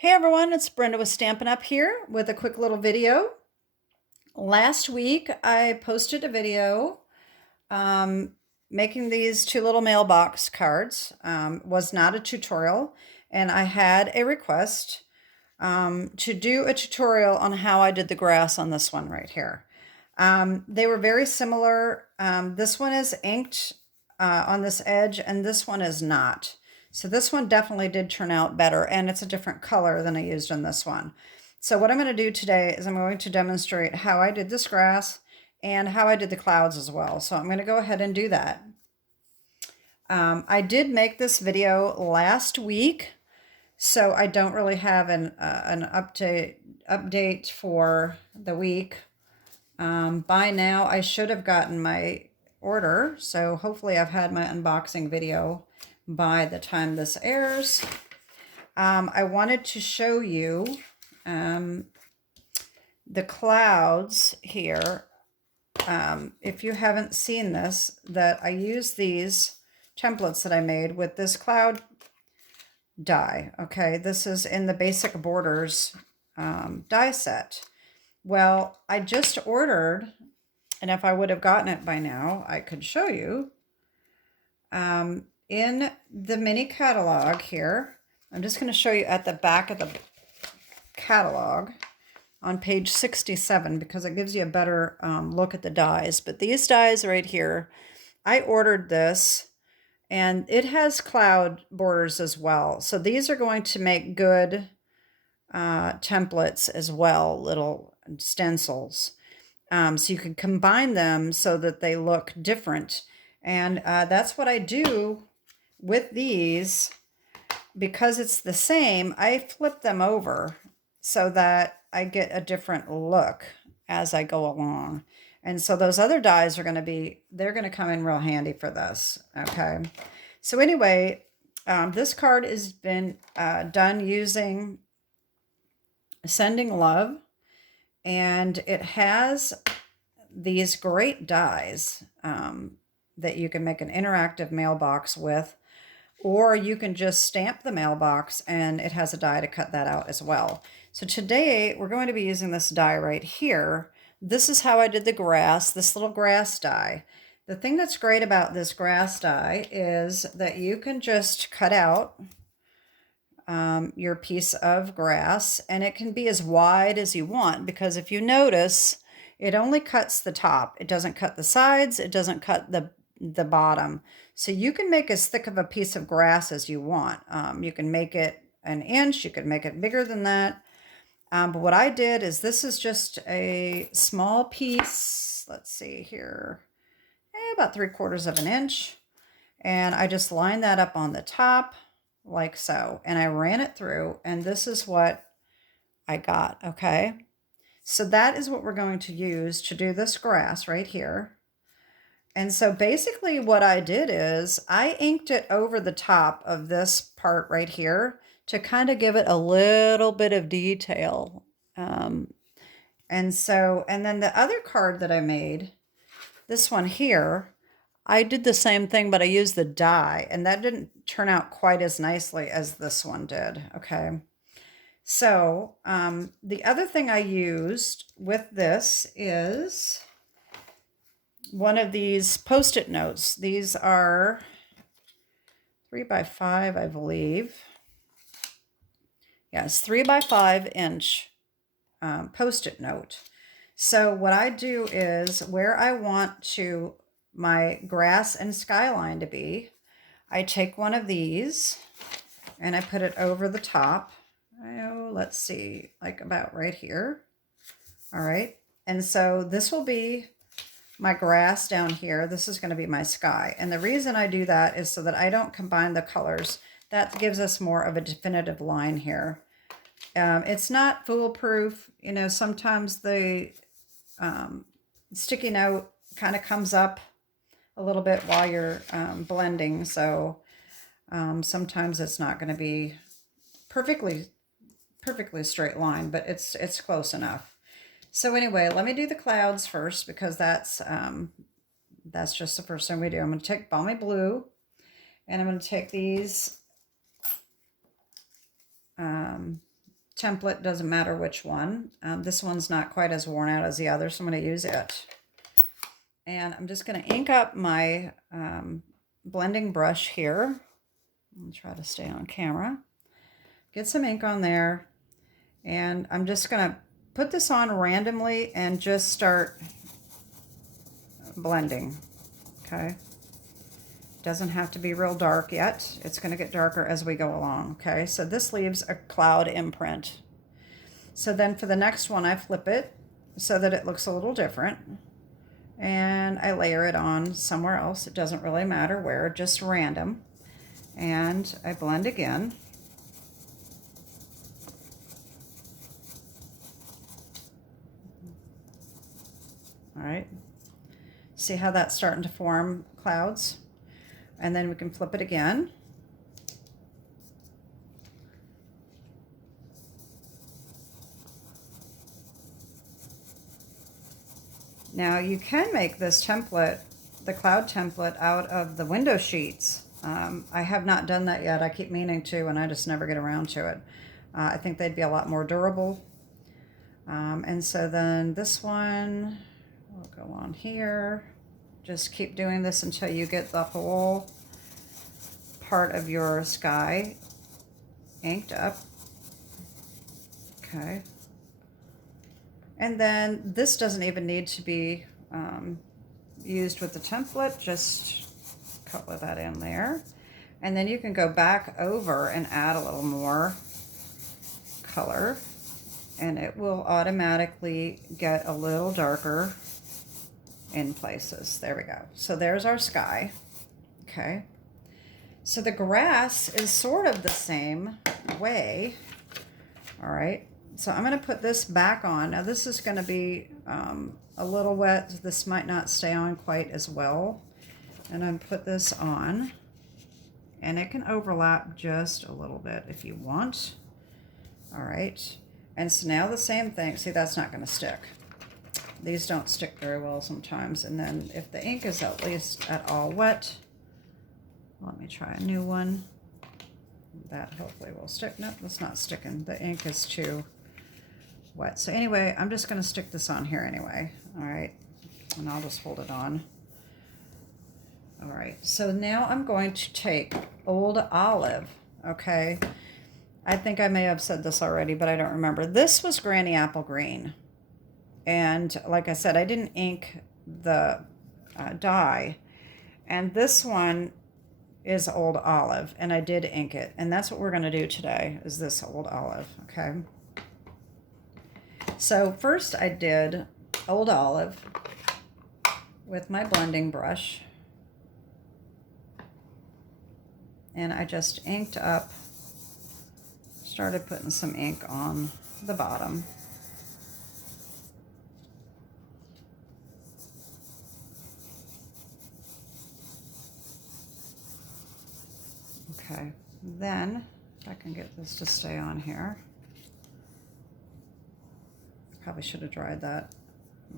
Hey everyone, it's Brenda with Stampin' Up here with a quick little video. Last week I posted a video making these two little mailbox cards. Was not a tutorial, and I had a request to do a tutorial on how I did the grass on this one right here. They were very similar. This one is inked on this edge and this one is not. So this one definitely did turn out better, and it's a different color than I used on this one. So what I'm going to do today is I'm going to demonstrate how I did this grass and how I did the clouds as well. So I'm going to go ahead and do that. I did make this video last week, so I don't really have an update for the week. By now I should have gotten my order, so hopefully I've had my unboxing video by the time this airs. I wanted to show you the clouds here. If you haven't seen this, that I use these templates that I made with this cloud die. Okay, this is in the Basic Borders die set. Well, I just ordered, and if I would have gotten it by now, I could show you. In the mini catalog here, I'm just going to show you at the back of the catalog on page 67 because it gives you a better look at the dies. But these dies right here, I ordered this, and it has cloud borders as well. So these are going to make good templates as well, little stencils. So you can combine them so that they look different. And that's what I do with these. Because it's the same, I flip them over so that I get a different look as I go along. And so those other dies are going to they're going to come in real handy for this. Okay. So anyway, this card has been done using Sending Love, and it has these great dies that you can make an interactive mailbox with, or you can just stamp the mailbox and it has a die to cut that out as well. So today we're going to be using this die right here. This is how I did the grass, this little grass die. The thing that's great about this grass die is that you can just cut out your piece of grass, and it can be as wide as you want, because if you notice, it only cuts the top. It doesn't cut the sides. It doesn't cut the bottom. So you can make as thick of a piece of grass as you want. You can make it an inch. You could make it bigger than that. But what I did is, this is just a small piece. Let's see here, about 3/4 of an inch. And I just lined that up on the top like so. And I ran it through, and this is what I got. Okay. So that is what we're going to use to do this grass right here. And so basically what I did is I inked it over the top of this part right here to kind of give it a little bit of detail. And then the other card that I made, this one here, I did the same thing, but I used the die, and that didn't turn out quite as nicely as this one did. Okay. So the other thing I used with this is one of these Post-it notes. These are 3x5, I believe. Yes, 3x5 inch Post-it note. So what I do is, where I want my grass and skyline to be, I take one of these and I put it over the top. Oh, let's see, like about right here. All right. And so this will be my grass down here. This is going to be my sky. And the reason I do that is so that I don't combine the colors. That gives us more of a definitive line here. It's not foolproof. You know, sometimes the sticky note kind of comes up a little bit while you're blending. So sometimes it's not going to be perfectly straight line, but it's close enough. So anyway, let me do the clouds first, because that's just the first thing we do. I'm going to take Balmy Blue, and I'm going to take these template, doesn't matter which one. This one's not quite as worn out as the other, so I'm going to use it. And I'm just going to ink up my blending brush here. I'll try to stay on camera. Get some ink on there. And I'm just going to put this on randomly and just start blending. Okay. Doesn't have to be real dark yet. It's going to get darker as we go along. Okay. So this leaves a cloud imprint. So then for the next one, I flip it so that it looks a little different. And I layer it on somewhere else. It doesn't really matter where, just random. And I blend again. All right. See how that's starting to form clouds? And then we can flip it again. Now you can make this template, the cloud template, out of the window sheets. I have not done that yet. I keep meaning to, and I just never get around to it. I think they'd be a lot more durable. And so then this one will go on here. Just keep doing this until you get the whole part of your sky inked up. Okay. And then this doesn't even need to be used with the template. Just color that in there. And then you can go back over and add a little more color. And it will automatically get a little darker in places. There we go. So there's our sky. Okay. So the grass is sort of the same way. All right. So I'm going to put this back on. Now this is going to be a little wet. This might not stay on quite as well. And I'm going to put this on. And it can overlap just a little bit if you want. All right. And so now the same thing. See, that's not going to stick. These don't stick very well sometimes. And then if the ink is at least at all wet, let me try a new one. That hopefully will stick. Nope, that's not sticking. The ink is too wet. So anyway, I'm just going to stick this on here anyway. All right. And I'll just hold it on. All right. So now I'm going to take Old Olive. Okay. I think I may have said this already, but I don't remember. This was Granny Apple Green. And like I said, I didn't ink the dye. And this one is Old Olive, and I did ink it. And that's what we're going to do today, is this Old Olive, okay? So first I did Old Olive with my blending brush. And I just inked up, started putting some ink on the bottom. Okay, then if I can get this to stay on here. Probably should have dried that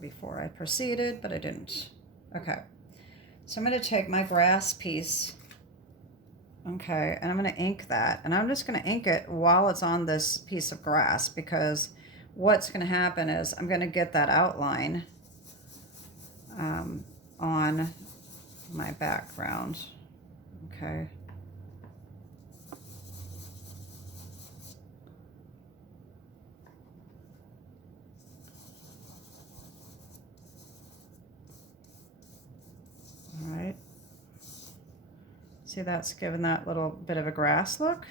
before I proceeded, but I didn't. Okay, so I'm going to take my grass piece, okay, and I'm going to ink that. And I'm just going to ink it while it's on this piece of grass, because what's going to happen is I'm going to get that outline on my background, okay. All right. See, that's given that little bit of a grass look.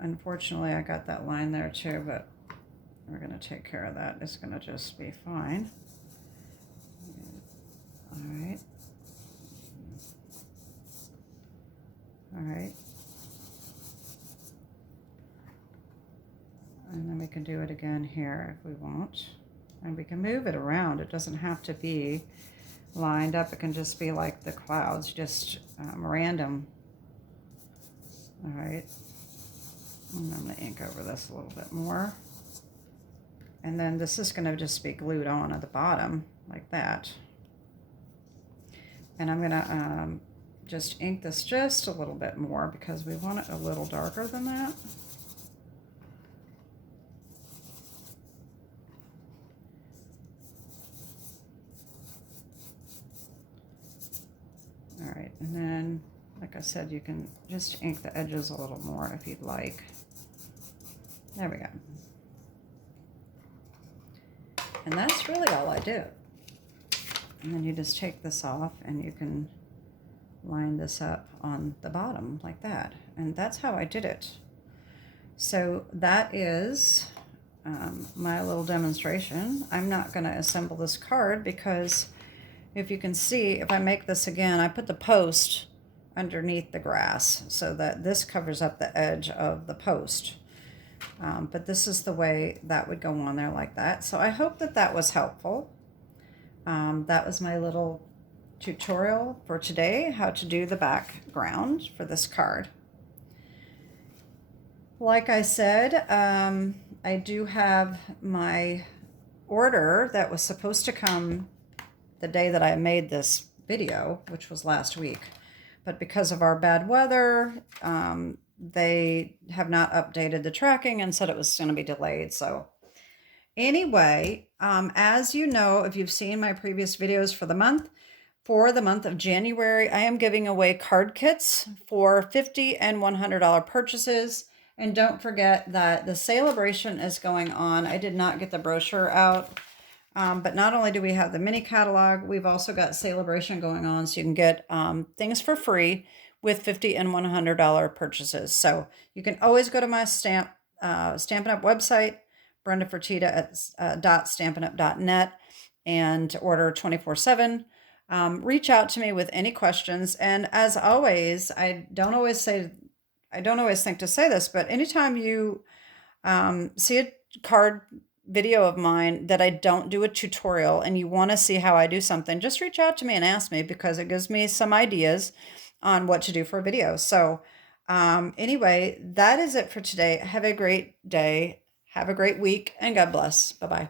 Unfortunately, I got that line there too, but we're going to take care of that. It's going to just be fine. All right. All right. And then we can do it again here if we want. And we can move it around. It doesn't have to be lined up. It can just be like the clouds, just random. All right. And I'm going to ink over this a little bit more. And then this is going to just be glued on at the bottom like that. And I'm going to just ink this just a little bit more because we want it a little darker than that. All right, and then, like I said, you can just ink the edges a little more if you'd like. There we go. And that's really all I do. And then you just take this off and you can line this up on the bottom like that. And that's how I did it. So that is my little demonstration. I'm not going to assemble this card because if you can see, if I make this again, I put the post underneath the grass so that this covers up the edge of the post. But this is the way that would go on there like that. So I hope that that was helpful. That was my little tutorial for today, how to do the background for this card. Like I said, I do have my order that was supposed to come the day that I made this video, which was last week. But because of our bad weather, they have not updated the tracking and said it was going to be delayed. So anyway, as you know, if you've seen my previous videos for the month of January, I am giving away card kits for $50 and $100 purchases. And don't forget that the celebration is going on. I did not get the brochure out, but not only do we have the mini catalog, we've also got celebration going on, so you can get things for free with $50 and $100 purchases. So you can always go to my Stampin' Up website, Brenda Fertitta at .stampinup.net, and order 24/7. Reach out to me with any questions. And as always, I don't always think to say this, but anytime you see a card video of mine that I don't do a tutorial and you want to see how I do something, just reach out to me and ask me, because it gives me some ideas on what to do for a video. So anyway, that is it for today. Have a great day. Have a great week, and God bless. Bye-bye.